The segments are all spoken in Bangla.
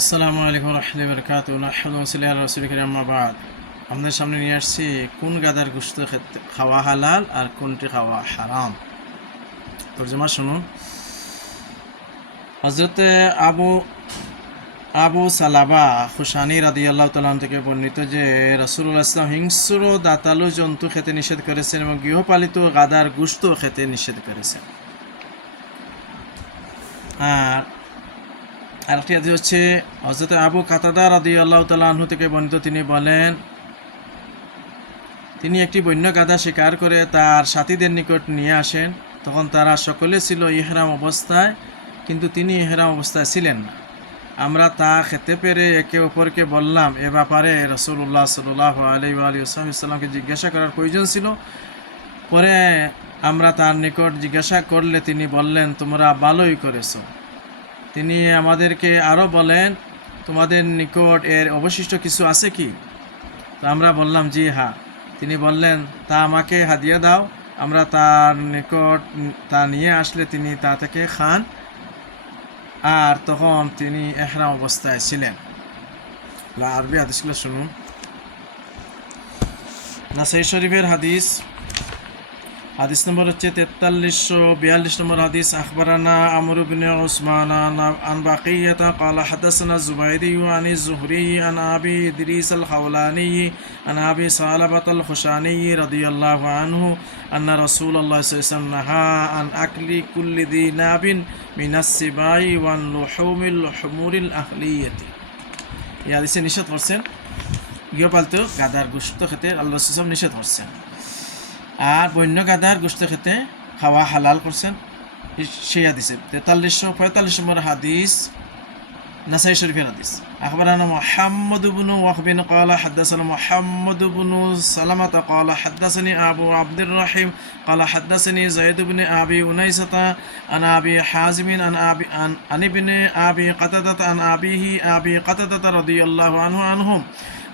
আসসালামু আলাইকুম রহমতুল্লাহি বারাকাতুহু নাহমাদুহু রাসূলিল কারীম আম্মা বাদ। আমাদের সামনে নিয়ে আসছি কোন গাদার গোশত খাওয়া হালাল আর কোনটি খাওয়া হারাম। তরজমা শুনুন। হযরতে আবু সালাবা খুশানি রাদিয়াল্লাহু তাআলা থেকে বর্ণিত যে রাসূলুল্লাহ সাল্লাল্লাহু আলাইহি ওয়াসাল্লাম হিংস্র দাতালু জন্তু খেতে নিষেধ করেছেন এবং গৃহপালিত গাদার গোশত খেতে নিষেধ করেছেন। আর আরেকটি হাদিস হচ্ছে হযরত আবু কাতাদা রাদিয়াল্লাহু তাআলা আনহু থেকে বর্ণিত, তিনি বলেন, তিনি একটি বন্য গাধা শিকার করে তার সাথীদের নিকট নিয়ে আসেন। তখন তারা সকলে ছিল ইহরাম অবস্থায়, কিন্তু তিনি ইহরাম অবস্থায় ছিলেন না। আমরা তা খেতে পেরে একে অপরকে বললাম, এ ব্যাপারে রাসূলুল্লাহ সাল্লাল্লাহু আলাইহি ওয়াসাল্লামকে জিজ্ঞাসা করার প্রয়োজন ছিল। পরে আমরা তার নিকট জিজ্ঞাসা করলে তিনি বললেন, তোমরা ভালোই করেছো। তিনি আমাদেরকে আরও বলেন, তোমাদের নিকট এর অবশিষ্ট কিছু আছে কি? তো আমরা বললাম, জি হ্যাঁ। তিনি বললেন, তা আমাকে হাদিয়া দাও। আমরা তার নিকট তা নিয়ে আসলে তিনি তা থেকে খান, আর তখন তিনি ইহরাম অবস্থায় ছিলেন। আরবি হাদিসগুলো শুনুন। নাসাই শরীফের হাদিস নম্বর হচ্ছে 4342 নম্বর হাদিস। আখবারানা আমর ইবনে উসমান আন বাকিয়াতা ক্বালা হাদাসানা যুবাইরি আনি যুহরি আন আবি ইদরিস আল খাওলানি আন আবি সালাবাত আল খুশানি রাদিয়াল্লাহু আনহু আন্না রাসূলুল্লাহ সাল্লাল্লাহু আলাইহি ওয়াসাল্লাম নাহা আন আকলি কুল্লি যী নাবিন মিনাস সিবাই ওয়ান লুহুমিল হুমুরিল আহলিয়াতি। এই হাদিসে নিষেধ করছেন গৃহপালিত গাধার গোশত খেতে আল্লাহ রাসূল সাল্লাল্লাহু আলাইহি ওয়াসাল্লাম নিষেধ করছেন, আর বন্য গাধার গোশত খেতে খাওয়া হালাল করছেন। সেই হাদিসে 4345 নম্বর হাদিস, নাসাই শরীফের হাদিস। আখবারানা মুহাম্মদ ইবনে ওয়াহবিন ক্বালা হাদাসানা মুহাম্মদ ইবনে সালামাতা ক্বালা হাদাসানি আবু আব্দুর রহিম ক্বালা হাদাসানি যায়েদ ইবনে আবি উনাইসাতা আন আবি হাজিম আন ইবনে আবি কাতাদাতা আন আবিহি আবি কাতাদাতা রাদিয়াল্লাহু আনহুম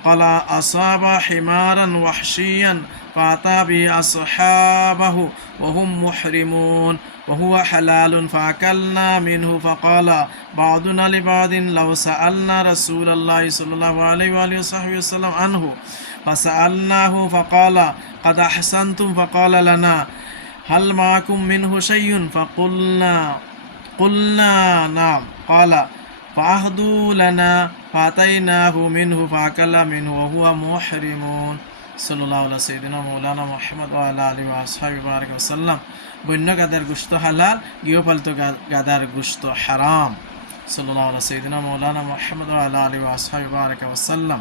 ক্বালা আসাবা হিমারান ওয়াহশিয়ান فأتى به أصحابه وهم محرمون وهو حلال فأكلنا منه فقال بعضنا لبعض لو سألنا رسول الله صلى الله عليه وآله وسلم عنه فسألناه فقال قد أحسنتم فقال لنا هل معكم منه شيء قلنا نعم قال فأهدوا لنا فأتيناه منه فأكل منه وهو محرمون সাল্লাল্লাহু আলা সাইয়্যিদিনা মাওলানা মুহাম্মদ ওয়া আলা আলিহি ওয়া আসহাবিহি বারাক ওয়া সাল্লাম। বন্য গাদার গোশত হালাল, গৃহপালিত গাদার গোশত হারাম। সাল্লাল্লাহু আলা সাইয়্যিদিনা মাওলানা মুহাম্মদ ওয়া আলা আলিহি ওয়া আসহাবিহি বারাক ওয়া সাল্লাম।